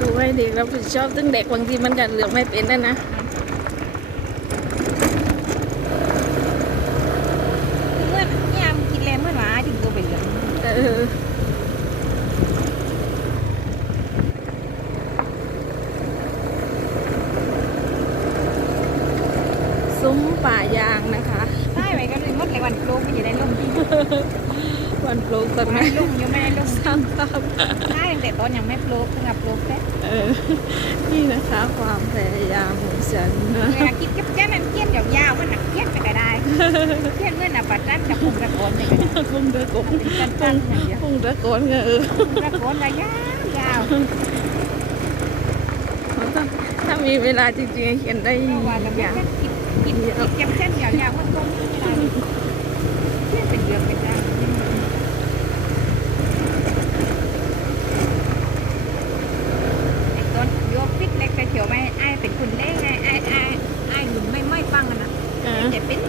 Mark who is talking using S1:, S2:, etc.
S1: ดูให้เด็กรับผิดชอบซึ่งเด็กบางทีมันกันเหลือกไม่เป็นนั่นนะ
S2: เมื่อเนี่ยามกินแรงเมื่อหวาถึงตัวไปเหลือง
S1: เออซุ้มป่ายางนะคะ
S2: ได้ไว้ก็เลยมดเลยวันโลกมันอยู่ในร่มที่
S1: วันปลูกต้นไม้
S2: ไม่ร่มยังไม่ได้ร่ม
S1: สร้างภาพ
S2: ได้ตั้งแต่ต้นยังไม่โลกเพิ่งอัพโลกแค่
S1: เออนี่นะคะความพยายามของฉันนะ
S2: เวลาคิดกับเจ้านั้นเทียนยาวๆมันหนักเทียนไปก็ได้เทียนเมื่อน่ะปัดนั่นกับพุงกระโกนเลยก็ได้
S1: พุ่งตะโกน
S2: เป็นสั้นๆอย่างเดียว
S1: พุ่งตะโกนก็เออ
S2: พุงกระโกนระยะยาว
S1: ถ้าถ้ามีเวลาจริงๆเขียนได้
S2: เมื่อวานเราไม่
S1: อย่าง
S2: ได้คิดคิดคิดเก็บเส้นยาวๆ เก็บปิด